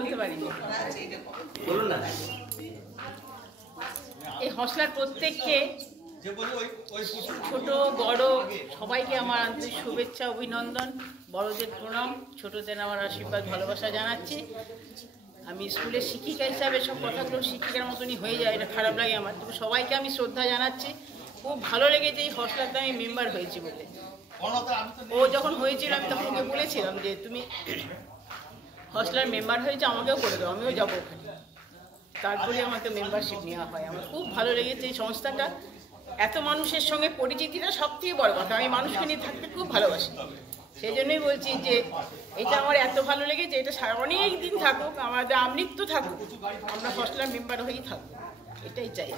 বলতে পারিনি। এই হসলার প্রত্যেককে, ছোট বড় সবাইকে আমার আন্তরিক শুভেচ্ছা, অভিনন্দন, বড়দের প্রণাম, ছোটদের আমার আশীর্বাদ, ভালোবাসা জানাচ্ছি। আমি স্কুলের শিক্ষিকা হিসাবে সব কথাগুলো শিক্ষিকার মতনই হয়ে যায়, এটা খারাপ লাগে আমার। তবে সবাইকে আমি শ্রদ্ধা জানাচ্ছি। খুব ভালো লেগেছে এই হসলাতে আমি মেম্বার হয়েছি বলে। ও যখন হয়েছিল আমি তখন ওকে বলেছিলাম যে তুমি হসলার মেম্বার হয়েছে, আমাকেও করে দাও, আমিও যাবো ওখানে। তারপরে আমাকে মেম্বারশিপ নেওয়া হয়। আমার খুব ভালো লেগেছে এই সংস্থাটা। এত মানুষের সঙ্গে পরিচিতিটা সব থেকে বড় কথা। আমি মানুষকে নিয়ে থাকতে খুব ভালোবাসি, সেই জন্যই বলছি যে এটা আমার এত ভালো লেগেছে। এটা অনেক দিন থাকুক, আমাদের আমৃত্য থাকুক, আমরা হসলার মেম্বার হয়েই থাকবো, এটাই চাই।